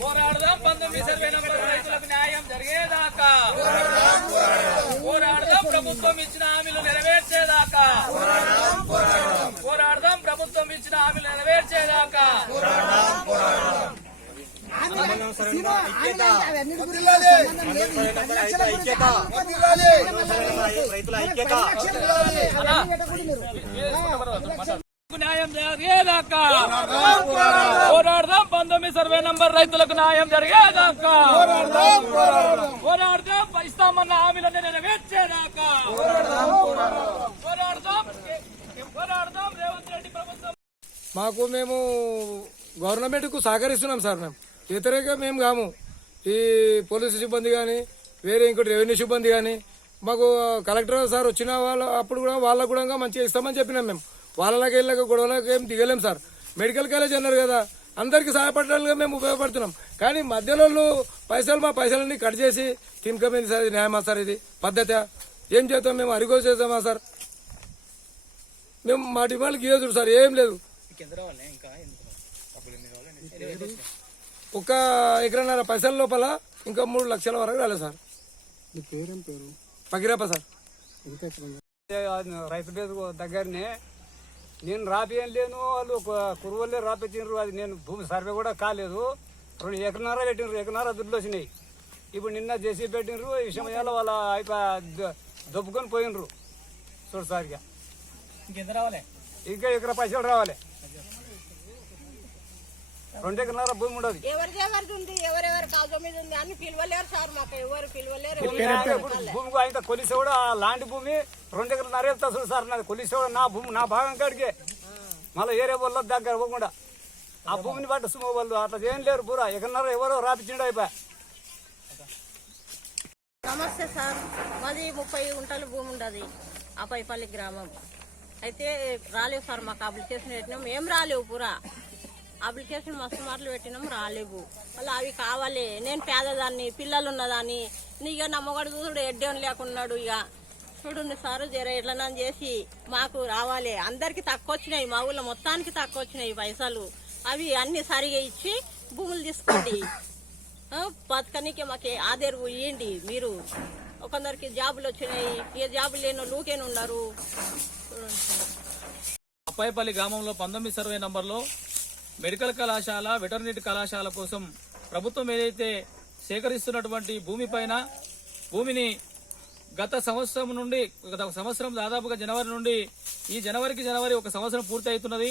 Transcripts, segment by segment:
పోరాడదాం 19 survey number రైతులకు న్యాయం జరిగేదాకా, పోరాడదాం ప్రభుత్వం ఇచ్చిన హామీలు నెరవేర్చేదాకా, పోరాడదాం ప్రభుత్వం ఇచ్చిన హామీలు నెరవేర్చేదాకా. న్యాయం జరిగేదాకా పోరాడదాం 19 సర్వే నంబర్ రైతులకు న్యాయం జరిగేదాకా, పోరాడదాం ఇస్తామన్న హామీలన్నీ నెరవేర్చేదాకా, పోరాడదాం రేవంత్ రెడ్డి ప్రభుత్వం. మేము గవర్నమెంట్ కు సహకరిస్తున్నాం సార్. మేము వ్యతిరేకంగా మేము కాము. ఈ పోలీసు సిబ్బంది కానీ వేరే ఇంకోటి రెవెన్యూ సిబ్బంది కానీ మాకు కలెక్టర్ సార్ వచ్చిన వాళ్ళు అప్పుడు కూడా వాళ్ళకు కూడా మంచిగా ఇస్తామని చెప్పినాం. మేము వాళ్ళకి వెళ్ళక గొడవలకి ఏం దిగలేం సార్. మెడికల్ కాలేజ్ అన్నారు కదా, అందరికి సహాయపడడానికి మేము ఉపయోగపడుతున్నాం. కానీ మధ్యలో మా పైసలన్నీ కట్ చేసి తినకమైంది సార్. ఇది న్యాయమా సార్? ఇది పద్ధతి? ఏం చేద్దాం మేము? అరిగో చేద్దామా సార్? మేము మా డిమాండ్కి ఇవ్వదు సార్, ఏం లేదు. 1 ఎకరన్నర పైసల లోపల ఇంకా 3 లక్షల వరకు రాలేదు సార్. పగిరాప సార్. రైతు బేదు దగ్గరనే నేను రాపియం లేను, వాళ్ళు కురువల్లే రాపించారు. అది నేను భూమి సర్వే కూడా కాలేదు. 2 ఎకరన్నర పెట్టినారు, ఎకరన్నర దుడ్లు వచ్చినాయి. ఇప్పుడు నిన్న చేసి పెట్టినరు. ఈ సమయాల్లో వాళ్ళ దొబ్బుకొని పోయినరు. చూడు సార్, ఇంకా ఎకరా పైసలు రావాలి. 2 ఎకరన్నర భూమి ఉండదు. భూమి అయితే కొలిసి కూడా లాంటి భూమి 2 ఎకరన్నర వెళ్తా చూడు సార్. నాది కొలిసి కూడా నా భూమి, నా భాగం కాడికే. మళ్ళీ ఏరే వాళ్ళ దగ్గర పోకుండా ఆ భూమిని బట్టి సుమ వాళ్ళు అట్లా ఏం లేరు. పూరా ఎకరన్నర ఎవరో రాపించిండు అయిపోయా. నమస్తే సార్, మాది 30 గుంటల భూమి ఉండదు అపాయిపల్లి గ్రామం. అయితే రాలేవు సార్, మాకు అప్లికేషన్ పెట్టినాం, ఏం రాలేవు. పూరా అప్లికేషన్ మస్తు మాటలు పెట్టినాం, రాలేవు. మళ్ళీ అవి కావాలి. నేను పేదదాన్ని, పిల్లలు ఉన్నదాన్ని. ఇక నమ్మగడు చూడు ఎడ్డేం లేకున్నాడు. ఇక చూడండి సార్, జర ఎట్లన్నా చేసి మాకు రావాలి. అందరికి తక్కువ వచ్చినాయి, మా ఊళ్ళో మొత్తానికి తక్కువ వచ్చినాయి పైసలు. అవి అన్ని సరిగా ఇచ్చి భూములు తీసుకోండి. బతకనికే మాకు ఆదేరు ఇవ్వండి. మీరు కొందరికి జాబులు వచ్చినాయి, ఏ జాబులు లేని లూకేని ఉన్నారు. అప్పాయిపల్లి గ్రామంలో 19 సర్వే నంబర్లో మెడికల్ కళాశాల, వెటర్నరీ కళాశాల కోసం ప్రభుత్వం ఏదైతే సేకరిస్తున్నటువంటి భూమిని గత సంవత్సరం దాదాపుగా జనవరి నుండి ఈ జనవరి 1 సంవత్సరం పూర్తి అవుతున్నది.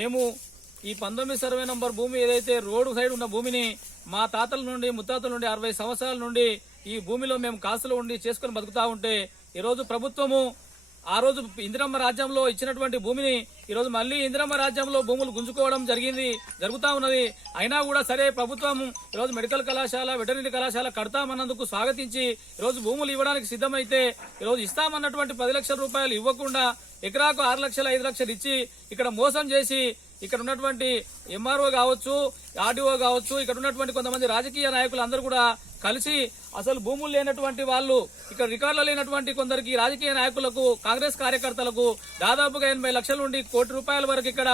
మేము ఈ 19 సర్వే నంబర్ భూమి ఏదైతే రోడ్డు సైడ్ ఉన్న భూమిని మా తాతల నుండి ముత్తాతల నుండి 60 సంవత్సరాల నుండి ఈ భూమిలో మేము కాసులు ఉండి చేసుకుని బతుకుతా ఉంటే ఈరోజు ప్రభుత్వము ఆ రోజు ఇందిరమ్మ రాజ్యంలో ఇచ్చినటువంటి భూమిని ఈరోజు మళ్లీ ఇందిరమ్మ రాజ్యంలో భూములు గుంజుకోవడం జరుగుతా ఉన్నది. అయినా కూడా సరే ప్రభుత్వం ఈరోజు మెడికల్ కళాశాల, వెటర్నరీ కళాశాల కడతామన్నందుకు స్వాగతించి ఈరోజు భూములు ఇవ్వడానికి సిద్ధమైతే ఈరోజు ఇస్తామన్నటువంటి 10 లక్షల రూపాయలు ఇవ్వకుండా ఎకరాకు 6 లక్షలు 5 లక్షలు ఇచ్చి ఇక్కడ మోసం చేసి ఇక్కడ ఉన్నటువంటి ఎంఆర్ఓ కావచ్చు, ఆర్డీఓ కావచ్చు, ఇక్కడ ఉన్నటువంటి కొంతమంది రాజకీయ నాయకులు అందరూ కూడా కలిసి అసలు భూములు లేనటువంటి వాళ్ళు, ఇక్కడ రికార్డులు లేనటువంటి కొందరికి రాజకీయ నాయకులకు, కాంగ్రెస్ కార్యకర్తలకు దాదాపుగా 80 లక్షల నుండి 1 కోటి రూపాయల వరకు ఇక్కడ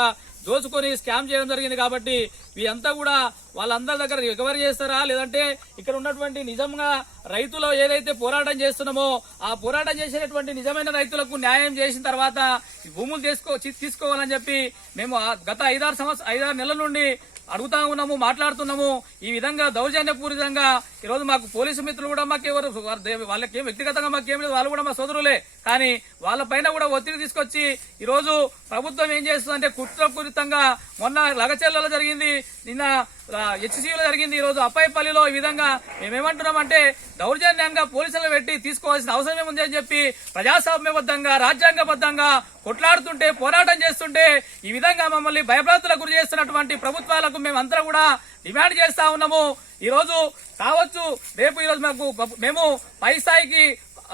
దోచుకొని స్కామ్ చేయడం జరిగింది. కాబట్టి ఇదంతా కూడా వాళ్ళందరి దగ్గర రికవరీ చేస్తారా, లేదంటే ఇక్కడ ఉన్నటువంటి నిజంగా రైతులు ఏదైతే పోరాటం చేస్తున్నామో ఆ పోరాటం చేసేటువంటి నిజమైన రైతులకు న్యాయం చేసిన తర్వాత భూములు తీసుకోవాలని చెప్పి మేము గత 5-6 నెలల నుండి అడుగుతా ఉన్నాము, మాట్లాడుతున్నాము. ఈ విధంగా దౌర్జన్యపూరితంగా ఈరోజు మాకు పోలీసు మిత్రులు కూడా మాకెవరు వాళ్ళకేం వ్యక్తిగతంగా మాకేం లేదు, వాళ్ళు కూడా మా సోదరులే. కానీ వాళ్ళపైన కూడా ఒత్తిడి తీసుకొచ్చి ఈరోజు ప్రభుత్వం ఏం చేస్తుందంటే కుట్రపూరితంగా మొన్న లగచెర్లలో జరిగింది, నిన్న హెచ్సిలో జరిగింది, ఈరోజు అప్పాయిపల్లిలో ఈ విధంగా మేమేమంటున్నామంటే దౌర్జన్యంగా పోలీసులు పెట్టి తీసుకోవాల్సిన అవసరం ఏముంది అని చెప్పి ప్రజాస్వామ్యబద్ధంగా, రాజ్యాంగబద్ధంగా కొట్లాడుతుంటే, పోరాటం చేస్తుంటే ఈ విధంగా మమ్మల్ని భయభ్రాంతులకు గురి చేస్తున్నటువంటి ప్రభుత్వాలకు మేమంతా కూడా డిమాండ్ చేస్తా ఉన్నాము. ఈ రోజు కావచ్చు, రేపు ఈరోజు మేము పై స్థాయికి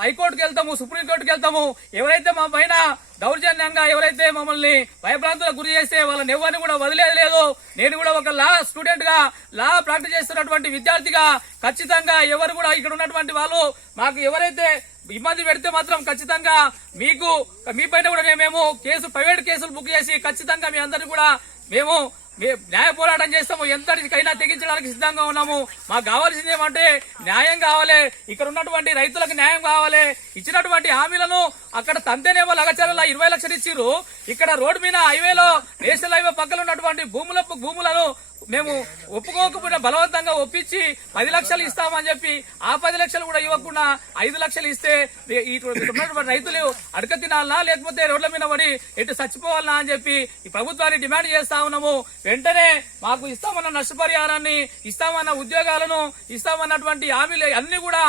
హైకోర్టుకు వెళ్తాము, సుప్రీంకోర్టుకు వెళ్తాము. ఎవరైతే మా పైన దౌర్జన్యంగా ఎవరైతే మమ్మల్ని భయభ్రాంతులకు గురి చేస్తే వాళ్ళని ఎవరిని కూడా వదిలేదు లేదు. నేను కూడా ఒక లా స్టూడెంట్ గా, లా ప్రాక్టీస్ చేస్తున్నటువంటి విద్యార్థిగా ఖచ్చితంగా ఎవరు కూడా ఇక్కడ ఉన్నటువంటి వాళ్ళు మాకు ఎవరైతే ఇబ్బంది పెడితే మాత్రం ఖచ్చితంగా మీ పైన కూడా మేము ప్రైవేట్ కేసులు బుక్ చేసి ఖచ్చితంగా మీ అందరినీ కూడా మేము న్యాయ పోరాటం చేస్తాము, ఎంతటికైనా తెగించడానికి సిద్ధంగా ఉన్నాము. మాకు కావాల్సింది ఏమంటే న్యాయం కావాలి, ఇక్కడ ఉన్నటువంటి రైతులకు న్యాయం కావాలి. ఇచ్చినటువంటి హామీలను అక్కడ తంతేనేమో లగచర్ల 20 లక్షలు ఇచ్చిర్రు, ఇక్కడ రోడ్డు మీద హైవేలో నేషనల్ హైవే పక్కన ఉన్నటువంటి భూములను మేము ఒప్పుకోకపోయినా బలవంతంగా ఒప్పించి 10 లక్షలు ఇస్తామని చెప్పి ఆ 10 లక్షలు కూడా ఇవ్వకుండా 5 లక్షలు ఇస్తే ఉన్నటువంటి రైతులు అడక తినాలనా లేకపోతే రోడ్ల మీద పడి ఎటు చచ్చిపోవాలనా అని చెప్పి ఈ ప్రభుత్వాన్ని డిమాండ్ చేస్తా ఉన్నాము. వెంటనే మాకు ఇస్తామన్న నష్టపరిహారాన్ని, ఇస్తామన్న ఉద్యోగాలను, ఇస్తామన్నటువంటి హామీలు అన్ని కూడా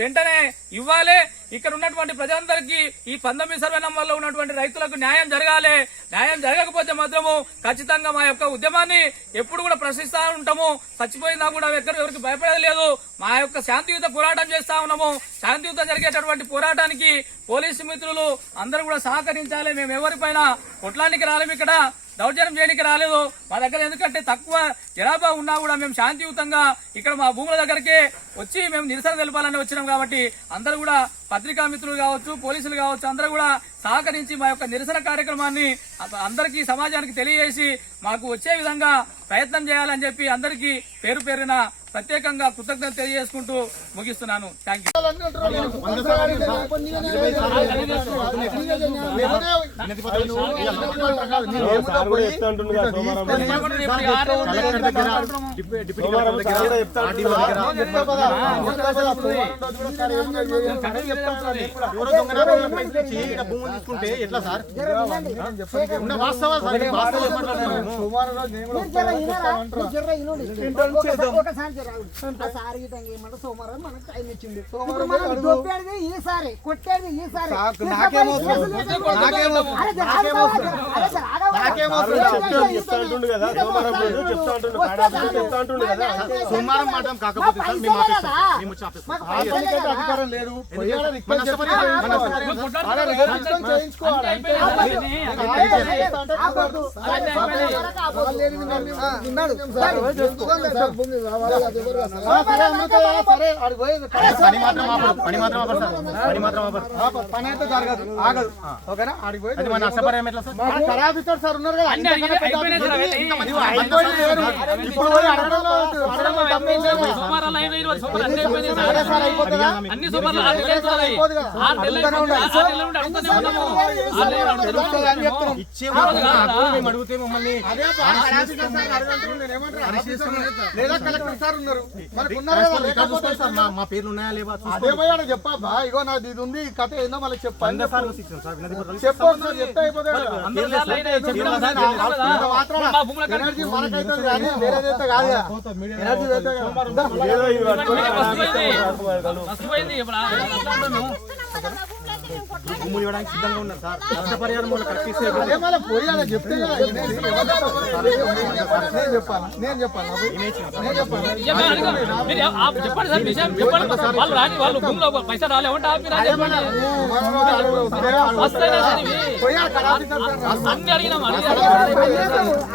వెంటనే ఇవ్వాలి. ఇక్కడ ఉన్నటువంటి ప్రజలందరికీ ఈ 19 సర్వే నంబర్లో ఉన్నటువంటి రైతులకు న్యాయం జరగాలి. న్యాయం జరగకపోతే మాత్రము ఖచ్చితంగా మా యొక్క ఉద్యమాన్ని ఎప్పుడు కూడా ప్రశ్నిస్తా ఉంటాము. చచ్చిపోయినా కూడా ఎవరికి భయపడేది లేదు. మా యొక్క శాంతియుత పోరాటం చేస్తా ఉన్నాము. శాంతియుత జరిగేటటువంటి పోరాటానికి పోలీసు మిత్రులు అందరూ కూడా సహకరించాలి. మేము ఎవరిపైన కొట్లానికి రాలేము, ఇక్కడ దౌర్జన్యం చేయడానికి రాలేదు. మా దగ్గర ఎందుకంటే తక్కువ జనాభా ఉన్నా కూడా మేము శాంతియుతంగా ఇక్కడ మా భూముల దగ్గరికి వచ్చి మేము నిరసన తెలపాలని వచ్చినాం. కాబట్టి అందరూ కూడా పత్రికా మిత్రులు కావచ్చు, పోలీసులు కావచ్చు, అందరూ కూడా సహకరించి మా యొక్క నిరసన కార్యక్రమాన్ని అందరికీ సమాజానికి తెలియజేసి మాకు వచ్చే విధంగా ప్రయత్నం చేయాలని చెప్పి అందరికీ పేరు పేరున ప్రత్యేకంగా కృతజ్ఞతలు తెలియజేసుకుంటూ ముగిస్తున్నాను. Thank you. భూములు ఎట్లా సార్ వాస్తవాలు సోమవారం మనకు టైం ఇచ్చింది. ఈసారి కొట్టేది ఈసారి సోమవారం మాట కాకపోతే అధికారం లేదు. పని అయితే జరగదు, ఆగదు. ఓకేనా? ఆడికి పోయి నష్టపరిహారం ఎట్లా సార్? ఆఫీసర్ సార్ ఉన్నారు కదా, ఇప్పుడు పోయి అడగడంలో ఇచ్చే మేము అడిగితే మమ్మల్ని లేదా కలెక్టర్ సార్ ఉన్నారు, మనకు ఉన్నారు కదా, మా పేర్లు ఉన్నాయా లేవా అదే పోయి అని చెప్పబ్బా. ఇగో నాది ఇది ఉంది, కథ ఏందో మళ్ళీ చెప్పండి. చెప్తే అయిపోతే ఎనర్జీ మనకైతే కానీ వేరేదైతే కాదు. ఎనర్జీ భూములు ఇవ్వడానికి సిద్ధంగా ఉన్నారు సార్. నష్టపరిహారం అదే మళ్ళీ పోయి అని చెప్తే నేను చెప్పాను. పైసా రాలేమంటే అన్ని అడిగినాం.